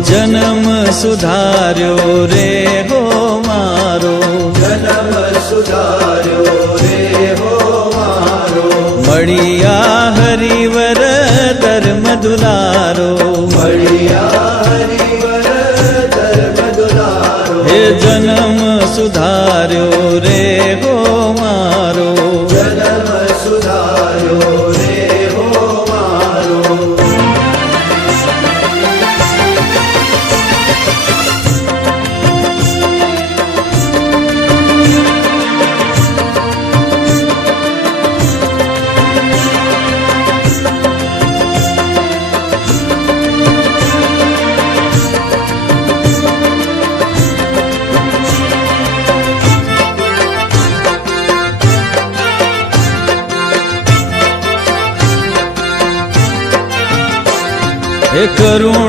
જન્મ સુધાર્યો રે હો મારો, જન્મ સુધાર્યો રે હો મારો, મળિયા હરિવર ધર્મ દુલારો, મળિયા હરિવર ધર્મ દુલારો, હે જન્મ સુધાર્યો રે હો મારો, જન્મ સુધાર્યો રે હો મારો. હે કરુણ